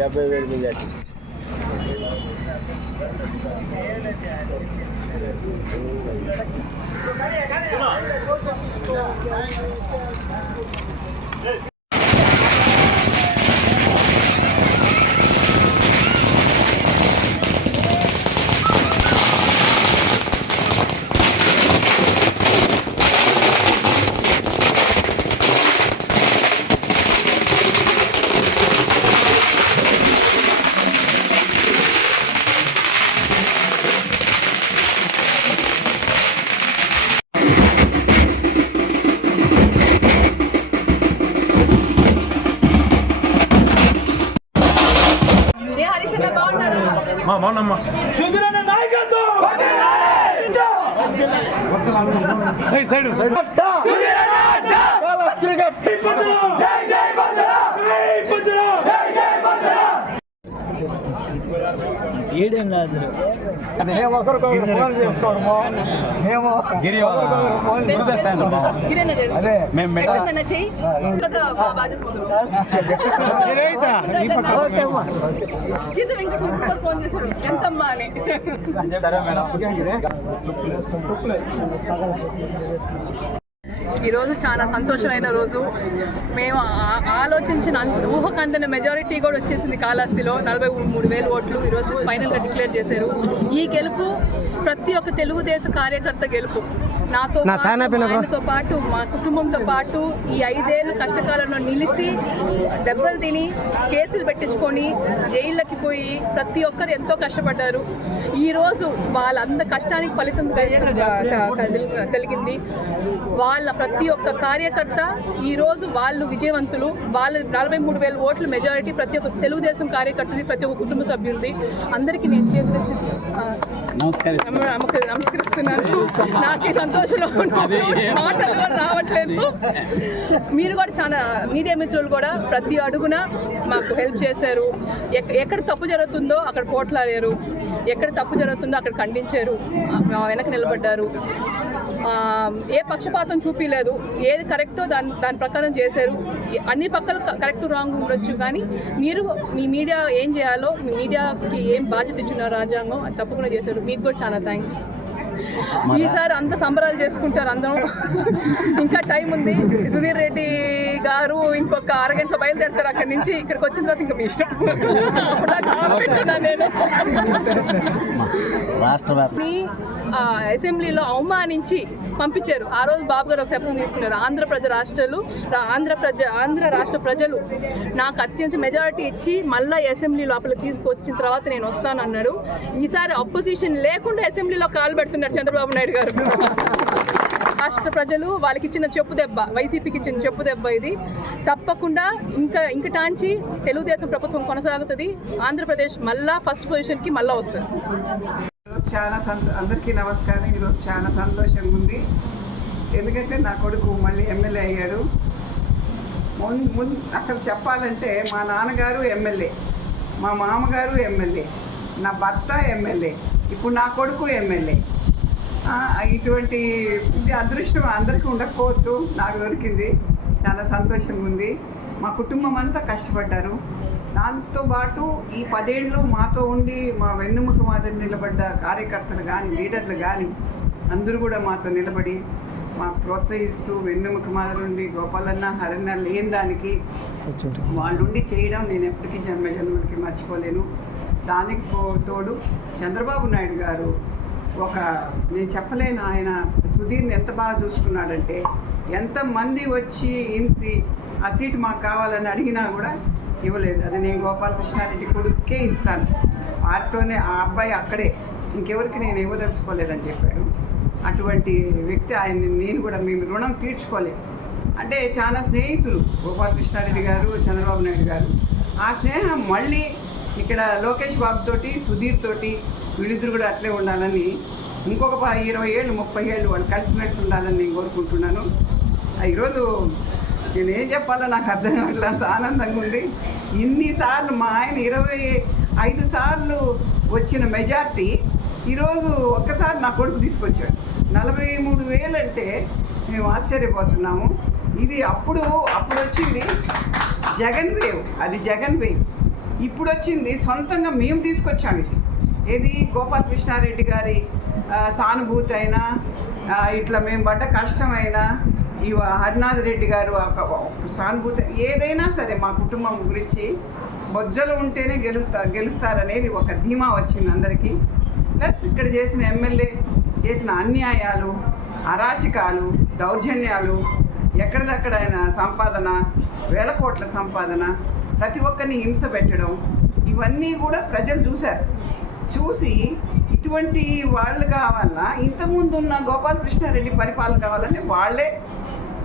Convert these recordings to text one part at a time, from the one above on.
70,000 majority. బాగున్నామ్మా. సుధీరన్న నాయకత్వం side side ఏడేం లేదు మేము ఒకరికొకరు ఫోన్ చేసుకోవడము, మేము అదే మేము ఎంతమ్మా అని. ఈరోజు చాలా సంతోషమైన రోజు. మేము ఆలోచించిన ఊహకందని మెజారిటీ కూడా వచ్చేసింది. కాళహస్తిలో 43,000 ఓట్లు ఈరోజు ఫైనల్గా డిక్లేర్ చేశారు. ఈ గెలుపు ప్రతి ఒక్క తెలుగుదేశం కార్యకర్త గెలుపు. నాతో పాటు మా కుటుంబంతో పాటు ఈ 5 ఏళ్ళు కష్టకాలంలో నిలిచి దెబ్బలు తిని కేసులు పెట్టించుకొని జైళ్ళకి పోయి ప్రతి ఒక్కరు ఎంతో కష్టపడ్డారు. ఈరోజు వాళ్ళందరి కష్టానికి ఫలితం కలిగింది. వాళ్ళ ప్రతి ఒక్క కార్యకర్త ఈరోజు వాళ్ళు విజయవంతులు. వాళ్ళ 43,000 ఓట్ల మెజారిటీ ప్రతి ఒక్క తెలుగుదేశం కార్యకర్తది, ప్రతి ఒక్క కుటుంబ సభ్యులది. అందరికీ నేను చేతులెత్తి నమస్కరిస్తున్నాను. నాకు ఈ సంతోషంలో మాటలు కూడా రావట్లేదు. మీరు కూడా చాలా మీడియా మిత్రులు కూడా ప్రతి అడుగున మాకు హెల్ప్ చేశారు. ఎక్కడ తప్పు జరుగుతుందో అక్కడ పోట్లాడారు, ఎక్కడ తప్పు జరుగుతుందో అక్కడ ఖండించారు, వెనక నిలబడ్డారు. ఏ పక్షపాతం చూపించలేదు. ఏది కరెక్టో దాని ప్రకారం చేశారు. అన్ని పక్కలు కరెక్ట్ రాంగ్ ఉండొచ్చు, కానీ మీరు మీ మీడియా ఏం చేయాలో, మీ మీడియాకి ఏం బాధ్యత ఇచ్చున్నారు రాజ్యాంగం, అది తప్పకుండా చేశారు. మీకు కూడా చాలా థ్యాంక్స్. ఈసారి అంత సంబరాలు చేసుకుంటారు అందరం. ఇంకా టైం ఉంది. సుధీర్ రెడ్డి గారు ఇంకొక 6 గంటలు బయలుదేరుతారు అక్కడి నుంచి. ఇక్కడికి వచ్చిన తర్వాత ఇంకా మీ ఇష్టం. నేను అసెంబ్లీలో అవమానించి పంపించారు. ఆ రోజు బాబు గారు ఒక శపథం తీసుకున్నారు. ఆంధ్ర రాష్ట్ర ప్రజలు నాకు అత్యంత మెజారిటీ ఇచ్చి మళ్ళీ అసెంబ్లీ లోపల తీసుకొచ్చిన తర్వాత నేను వస్తానన్నాడు. ఈసారి అపోజిషన్ లేకుండా అసెంబ్లీలో కాలు పెడుతున్నారు చంద్రబాబు నాయుడు గారు. రాష్ట్ర ప్రజలు వాళ్ళకి ఇచ్చిన చెప్పు దెబ్బ, వైసీపీకి ఇచ్చిన చెప్పు దెబ్బ ఇది. తప్పకుండా ఇంకటాంచి తెలుగుదేశం ప్రభుత్వం కొనసాగుతుంది. ఆంధ్రప్రదేశ్ మళ్ళా ఫస్ట్ పొజిషన్కి మళ్ళీ వస్తుంది. చాలా అందరికీ నమస్కారం. ఈరోజు చాలా సంతోషంగా ఉంది. ఎందుకంటే నా కొడుకు మళ్ళీ ఎమ్మెల్యే అయ్యాడు. అసలు చెప్పాలంటే మా నాన్నగారు ఎమ్మెల్యే, మా మామగారు ఎమ్మెల్యే, నా భర్త ఎమ్మెల్యే, ఇప్పుడు నా కొడుకు ఎమ్మెల్యే. ఇటువంటి అదృష్టం అందరికీ ఉండకపోవచ్చు, నాకు దొరికింది. చాలా సంతోషంగా ఉంది. మా కుటుంబం అంతా కష్టపడ్డారు. దాంతోపాటు ఈ 10 ఏళ్ళు మాతో ఉండి మా వెన్నుముక మాదిరి నిలబడ్డ కార్యకర్తలు కానీ, లీడర్లు కానీ అందరూ కూడా మాతో నిలబడి మాకు ప్రోత్సహిస్తూ వెన్నుముక మాదిరి ఉండి గోపాలన్న, హరన్న లేని దానికి వాళ్ళుండి చేయడం నేను ఎప్పటికీ జన్మకి మర్చిపోలేను. దానికి తోడు చంద్రబాబు నాయుడు గారు నేను చెప్పలేను, ఆయన సుధీర్ని ఎంత బాగా చూసుకున్నాడంటే, ఎంతమంది వచ్చి ఆ సీటు మాకు కావాలని అడిగినా కూడా ఇవ్వలేదు. అది నేను గోపాలకృష్ణారెడ్డి కొడుకే ఇస్తాను, వారితోనే ఆ అబ్బాయి అక్కడే, ఇంకెవరికి నేను ఇవ్వదలుచుకోలేదని చెప్పాడు. అటువంటి వ్యక్తి ఆయన. నేను కూడా మేము రుణం తీర్చుకోలేము. అంటే చాలా స్నేహితులు గోపాలకృష్ణారెడ్డి గారు, చంద్రబాబు నాయుడు గారు. ఆ స్నేహం మళ్ళీ ఇక్కడ లోకేష్ బాబు తోటి, సుధీర్ తోటి వీళ్ళిద్దరు కూడా అట్లే ఉండాలని, ఇంకొక 20 ఏళ్ళు 30 ఏళ్ళు వాళ్ళు కలిసిమెలిసి ఉండాలని నేను కోరుకుంటున్నాను. ఈరోజు నేనేం చెప్పాలో నాకు అర్థం కావట్లేదు, అంత ఆనందంగా ఉంది. ఇన్నిసార్లు మా ఆయన 25 సార్లు వచ్చిన మెజార్టీ ఈరోజు ఒక్కసారి నా కొడుకు తీసుకొచ్చాడు. 43,000 అంటే మేము ఆశ్చర్యపోతున్నాము. ఇది అప్పుడు వచ్చింది జగన్ వేవ్, అది జగన్ వేవ్. ఇప్పుడు వచ్చింది సొంతంగా మేము తీసుకొచ్చాము. ఇది ఏది గోపాలకృష్ణారెడ్డి గారి సానుభూతి అయినా, ఇట్లా మేము పడ్డ కష్టమైనా, ఈ హరినాథ్ రెడ్డి గారు సానుభూతి ఏదైనా సరే మా కుటుంబం గురించి బొజ్జలు ఉంటేనే గెలుస్తారనేది ఒక ధీమా వచ్చింది అందరికీ. ప్లస్ ఇక్కడ చేసిన ఎమ్మెల్యే చేసిన అన్యాయాలు, అరాచకాలు, దౌర్జన్యాలు, ఎక్కడిదక్కడ ఆయన సంపాదన, వేల కోట్ల సంపాదన, ప్రతి ఒక్కరిని హింస పెట్టడం, ఇవన్నీ కూడా ప్రజలు చూశారు. చూసి ఇటువంటి వాళ్ళు కావాలన్నా ఇంతకుముందు ఉన్న గోపాలకృష్ణారెడ్డి పరిపాలన కావాలని వాళ్ళే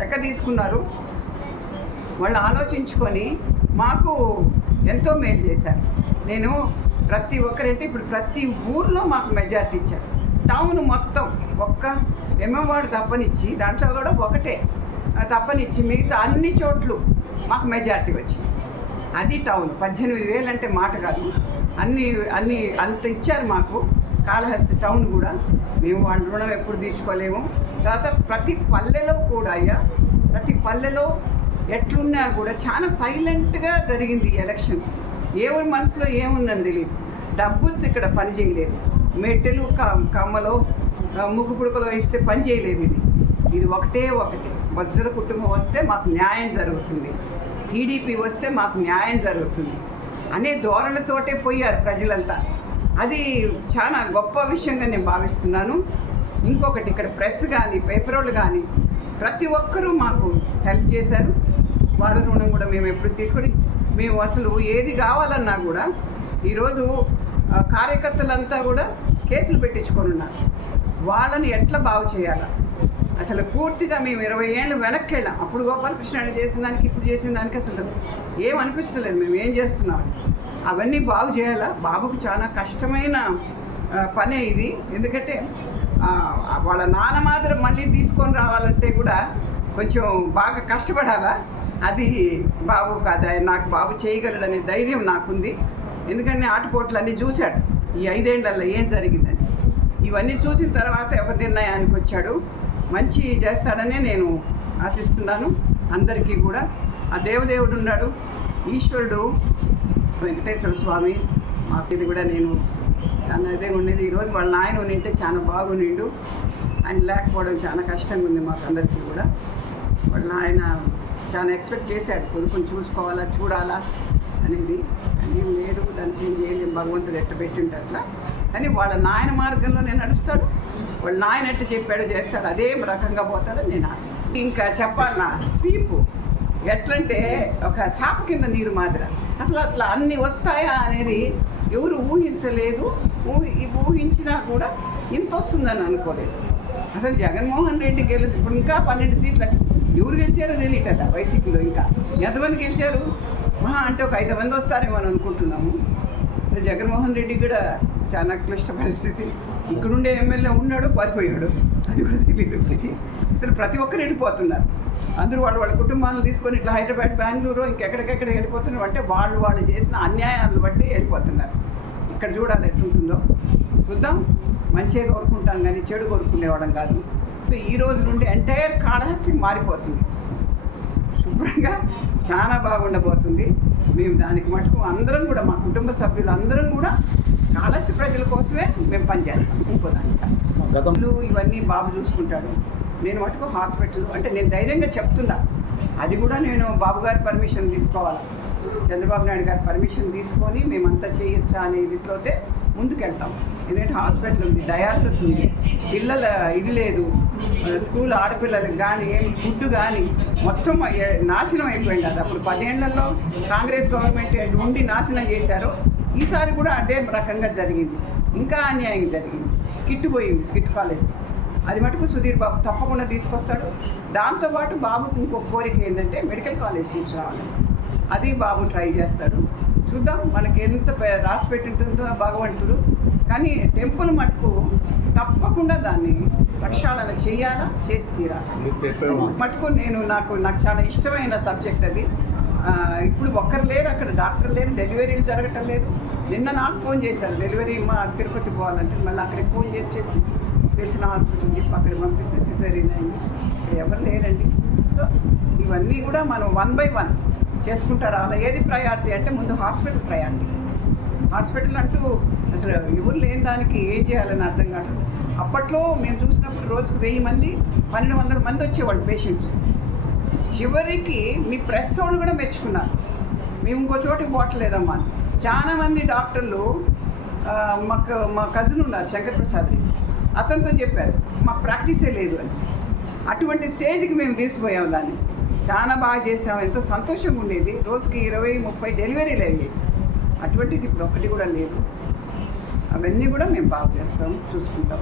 లెక్క తీసుకున్నారు. వాళ్ళు ఆలోచించుకొని మాకు ఎంతో మేలు చేశారు. నేను ప్రతి ఒక్కరంటే ఇప్పుడు ప్రతి ఊర్లో మాకు మెజార్టీ ఇచ్చారు. టౌన్ మొత్తం ఒక్క ఎమ్మెవాడు తప్పనిచ్చి, దాంట్లో కూడా ఒకటే తప్పనిచ్చి మిగతా అన్ని చోట్లు మాకు మెజార్టీ వచ్చింది. అది టౌన్. 18,000 అంటే మాట కాదు. అన్ని అంత ఇచ్చారు మాకు. కాళహస్తి టౌన్ కూడా మేము వాళ్ళ రుణం ఎప్పుడు తీర్చుకోలేము. తర్వాత ప్రతి పల్లెలో కూడా ప్రతి పల్లెలో ఎట్లున్నా కూడా చాలా సైలెంట్గా జరిగింది ఈ ఎలక్షన్. ఎవరి మనసులో ఏముందని తెలియదు. డబ్బులు ఇక్కడ పని చేయలేదు. మెట్టెలు కమ్మలో ముక్కు పుడకలో ఇస్తే పని చేయలేదు. ఇది ఒకటే వజ్ర కుటుంబం వస్తే మాకు న్యాయం జరుగుతుంది, టీడీపీ వస్తే మాకు న్యాయం జరుగుతుంది అనే ధోరణితోటే పోయారు ప్రజలంతా. అది చాలా గొప్ప విషయంగా నేను భావిస్తున్నాను. ఇంకొకటి, ఇక్కడ ప్రెస్ కానీ పేపర్ వాళ్ళు కానీ ప్రతి ఒక్కరూ మాకు హెల్ప్ చేశారు. వాళ్ళ రుణం కూడా మేము ఎప్పుడు తీసుకొని, మేము అసలు ఏది కావాలన్నా కూడా ఈరోజు కార్యకర్తలంతా కూడా కేసులు పెట్టించుకొని ఉన్నారు. వాళ్ళని ఎట్లా బాగు చేయాలా, అసలు పూర్తిగా మేము 20 ఏళ్ళు వెనక్కి వెళ్ళాం. అప్పుడు గోపాలకృష్ణ చేసిన దానికి ఇప్పుడు చేసిన దానికి అసలు ఏం అనిపించలేదు. మేము ఏం చేస్తున్నాం అవన్నీ బాగు చేయాలా. బాబుకు చాలా కష్టమైన పనే ఇది. ఎందుకంటే వాళ్ళ నాన్న మాత్రం మళ్ళీ తీసుకొని రావాలంటే కూడా కొంచెం బాగా కష్టపడాలా. అది బాబు కాదు, నాకు బాబు చేయగలడనే ధైర్యం నాకుంది. ఎందుకంటే ఆటపోట్లన్నీ చూశాడు ఈ 5 ఏళ్లలో ఏం జరిగిందని. ఇవన్నీ చూసిన తర్వాత ఒక నిర్ణయానికి వచ్చాడు. మంచి చేస్తాడనే నేను ఆశిస్తున్నాను. అందరికీ కూడా ఆ దేవదేవుడు ఉన్నాడు, ఈశ్వరుడు వెంకటేశ్వర స్వామి. మాకు ఇది కూడా నేను అదే ఉండేది. ఈరోజు వాళ్ళ నాయన ఉంటే చాలా బాగుండిండు. ఆయన లేకపోవడం చాలా కష్టంగా ఉంది మాకు అందరికీ కూడా. వాళ్ళ ఆయన చాలా ఎక్స్పెక్ట్ చేశాడు, కొడుకుని చూసుకోవాలా, చూడాలా అనేది. అని లేదు, దానికి ఏం చేయలేము, భగవంతుడు ఎట్ట పెట్టింటే అట్లా. కానీ వాళ్ళ నాయన మార్గంలోనే నడుస్తాడు. వాళ్ళ నాయన ఎట్ట చెప్పాడు చేస్తాడు, అదే రకంగా పోతాడని నేను ఆశిస్తాను. ఇంకా చెప్పాలన్నా స్వీప్ ఎట్లంటే ఒక చాప కింద నీరు మాదిర. అసలు అట్లా అన్నీ వస్తాయా అనేది ఎవరు ఊహించలేదు. ఊహించినా కూడా ఇంత వస్తుందని అనుకోలేదు. అసలు జగన్మోహన్ రెడ్డి ఇప్పుడు ఇంకా 12 సీట్లు ఎవరు గెలిచారో తెలియట వైసీపీలో. ఇంకా ఎంతమంది గెలిచారు అంటే ఒక 5 మంది వస్తారేమో అని అనుకుంటున్నాము. జగన్మోహన్ రెడ్డి కూడా చాలా క్లిష్ట పరిస్థితి. ఇక్కడుండే ఎమ్మెల్యే ఉన్నాడు, పారిపోయాడు, అది కూడా తెలియదు. అసలు ప్రతి ఒక్కరు వెళ్ళిపోతున్నారు. అందరూ వాళ్ళ కుటుంబాలను తీసుకొని ఇట్లా హైదరాబాద్, బెంగళూరు ఇంకెక్కడికెక్కడ వెళ్ళిపోతున్నారు. అంటే వాళ్ళు చేసిన అన్యాయాలను బట్టి వెళ్ళిపోతున్నారు. ఇక్కడ చూడాలి ఎట్లుంటుందో చూద్దాం. మంచిగా కోరుకుంటాం కానీ చెడు కోరుకునేవాళ్ళం కాదు. సో ఈ రోజు నుండి ఎంటైర్ కాళహస్తి మారిపోతుంది, శుభ్రంగా చాలా బాగుండబోతుంది. మేము దానికి మటుకు అందరం కూడా, మా కుటుంబ సభ్యులు అందరం కూడా కాళహస్తి ప్రజల కోసమే మేము పనిచేస్తాం. ఇంకోదానికి ఇవన్నీ బాబు చూసుకుంటాడు. నేను మటుకు హాస్పిటల్ అంటే నేను ధైర్యంగా చెప్తున్నా. అది కూడా నేను బాబు గారి పర్మిషన్ తీసుకోవాలి, చంద్రబాబు నాయుడు గారి పర్మిషన్ తీసుకొని మేమంతా చేయొచ్చా అనే ఇదితోటే ముందుకెళ్తాం. ఎందుకంటే హాస్పిటల్ ఉంది, డయాలసిస్ ఉంది, పిల్లల ఇది లేదు, స్కూల్ ఆడపిల్లలకు కానీ ఏమి ఫుడ్ కానీ మొత్తం నాశనం అయిపోయింది. అది అప్పుడు 10 ఏళ్లలో కాంగ్రెస్ గవర్నమెంట్ ఉండి నాశనం చేశారు. ఈసారి కూడా అదే రకంగా జరిగింది, ఇంకా అన్యాయం జరిగింది. స్కిట్ పోయింది, స్కిట్ కాలేజ్. అది మటుకు సుధీర్ బాబు తప్పకుండా తీసుకొస్తాడు. దాంతోపాటు బాబుకు ఇంకొక కోరిక ఏంటంటే మెడికల్ కాలేజ్ తీసుకురావాలి. అది బాబు ట్రై చేస్తాడు. చూద్దాం, మనకి ఎంత రాసి పెట్టింటుందో భగవంతుడు. కానీ టెంపుల్ మటుకు తప్పకుండా దాన్ని ప్రక్షాళన చేయాలా, చేసి తీరాలి. మటుకు నాకు చాలా ఇష్టమైన సబ్జెక్ట్ అది. ఇప్పుడు ఒక్కరు లేరు అక్కడ, డాక్టర్ లేరు, డెలివరీలు జరగటం లేదు. నిన్న నాకు ఫోన్ చేశారు, డెలివరీ మా తిరుపతి పోవాలంటే. మళ్ళీ అక్కడికి ఫోన్ చేసి చెప్పి తెలిసిన హాస్పిటల్ చెప్పి అక్కడికి పంపిస్తే సిజేరియన్ అయింది. ఇక్కడ ఎవరు లేరండి. సో ఇవన్నీ కూడా మనం 1 by 1 చేసుకుంటారా? అలా ఏది ప్రయారిటీ అంటే ముందు హాస్పిటల్ ప్రయారిటీ. హాస్పిటల్ అంటూ అసలు ఎవరు లేని దానికి ఏం చేయాలని అర్థం కాదు. అప్పట్లో మేము చూసినప్పుడు రోజుకు 1000 మంది 1200 మంది వచ్చేవాళ్ళు పేషెంట్స్. చివరికి మీ ప్రెస్ వాళ్ళు కూడా మెచ్చుకున్నారు, మేము ఇంకో చోటికి పోవట్లేదమ్మా. చాలామంది డాక్టర్లు మా కజిన్ ఉన్నారు శంకర్ ప్రసాద్, అతనితో చెప్పారు మాకు ప్రాక్టీసే లేదు అని. అటువంటి స్టేజ్కి మేము తీసిపోయాము దాన్ని. చాలా బాగా చేసాము, ఎంతో సంతోషంగా ఉండేది. రోజుకి 20-30 డెలివరీలు అయ్యేది. అటువంటిది ఇప్పుడు ఒక్కటి కూడా లేదు. అవన్నీ కూడా మేము బాగా చేస్తాం, చూసుకుంటాం.